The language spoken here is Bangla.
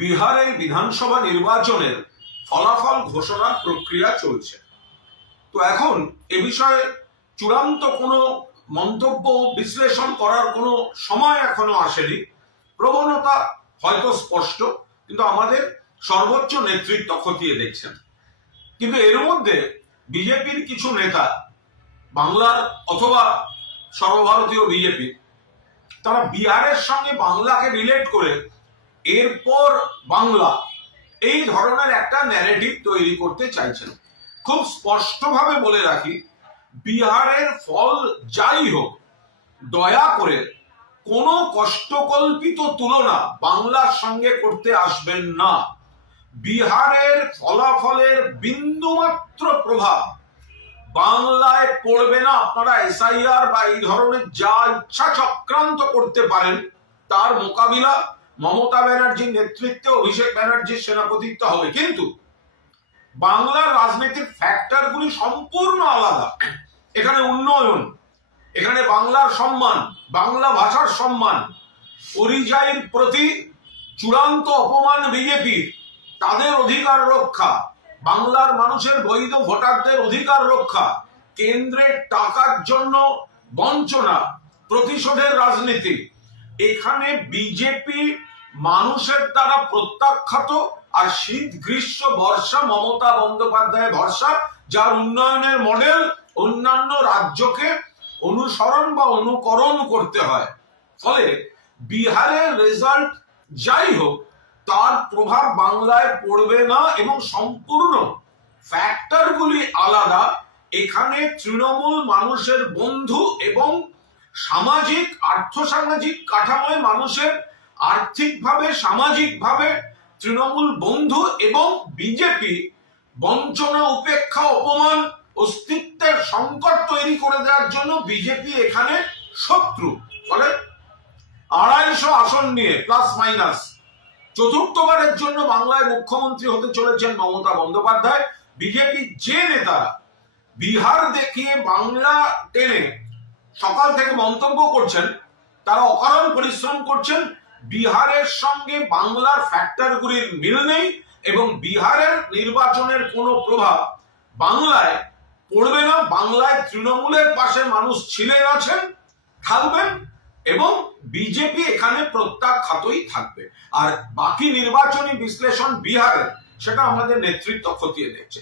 বিহারের বিধানসভা নির্বাচনের ফলাফল ঘোষণার প্রক্রিয়া চলছে। তো এখন এ বিষয়ে চূড়ান্ত কোনো মন্তব্য বিশ্লেষণ করার কোনো সময় এখনো আসেনি। প্রবণতা হয়তো স্পষ্ট, কিন্তু আমাদের সর্বোচ্চ নেতৃত্ব খতিয়ে দেখছেন। কিন্তু এর মধ্যে বিজেপির কিছু নেতা, বাংলার অথবা সর্বভারতীয় বিজেপি, তারা বিহারের সঙ্গে বাংলাকে রিলেট করে এরপর বাংলা এই ধরনের একটা ন্যারেটিভ তৈরি করতে চাইছেন। খুব স্পষ্টভাবে বলে রাখি, বিহারের ফল যাই হোক, দয়া করে কোনো কষ্টকল্পিত তুলনা বাংলার সঙ্গে করতে আসবেন না। বিহারের ফলাফলের বিন্দুমাত্র প্রভাব বাংলায় পড়বে না। আপনারা এসআইআর বা এই ধরনের যা ইচ্ছা চক্রান্ত করতে পারেন, তার মোকাবিলা মমতা ব্যানার্জির নেতৃত্বে অভিষেক ব্যানার্জির সেনাপতিত্ব হবে। কিন্তু বাংলার রাজনীতির ফ্যাক্টরগুলি সম্পূর্ণ আলাদা। এখানে উন্নয়ন, এখানে বাংলার সম্মান, বাংলা ভাষার সম্মান, পরিযায়ীর প্রতি চূড়ান্ত অপমান বিজেপির, তাদের অধিকার রক্ষা, বাংলার মানুষের বৈধ ভোটারদের অধিকার রক্ষা, কেন্দ্রের টাকার জন্য বঞ্চনা, প্রতিশোধের রাজনীতি। এখানে বিজেপি মানুষের দ্বারা প্রত্যাখ্যাত, আর শীত গ্রীষ্ম বর্ষা মমতা বন্দ্যোপাধ্যায় ভরসা, যার উন্নয়নের মডেল অন্যান্য রাজ্যকে অনুসরণ বা অনুকরণ করতে হয়। ফলে বিহারের রেজাল্ট যাই হোক, তার প্রভাব বাংলায় পড়বে না এবং সম্পূর্ণ ফ্যাক্টরগুলি আলাদা। এখানে তৃণমূল মানুষের বন্ধু এবং সামাজিক আর্থসামাজিক কাঠামোয় মানুষের আর্থিকভাবে সামাজিকভাবে তৃণমূল বন্ধু, এবং বিজেপি বঞ্চনা, উপেক্ষা, অপমান, অস্তিত্বের সংকট তৈরি করে দেওয়ার জন্য বিজেপি এখানে শত্রু। ফলে 250 আসন নিয়ে প্লাস মাইনাস চতুর্থবারের জন্য বাংলায় মুখ্যমন্ত্রী হতে চলেছেন মমতা বন্দ্যোপাধ্যায়। বিজেপি যে নেতারা বিহার দেখিয়ে বাংলা টেনে সকাল থেকে মন্তব্য করছেন, তারা অকারণ পরিশ্রম করছেন। বিহারের সঙ্গে বাংলার ফ্যাক্টরগুলির মিল নেই এবং বিহারের নির্বাচনের কোনো প্রভাব বাংলায় পড়বে না। বাংলায় তৃণমূলের পাশে মানুষ ছিলেন, আছেন, থাকবেন এবং বিজেপি এখানে প্রত্যাখ্যাতই থাকবে। আর বাকি নির্বাচনী বিশ্লেষণ বিহারের, সেটা আমাদের নেতৃত্ব খতিয়ে দেখছে।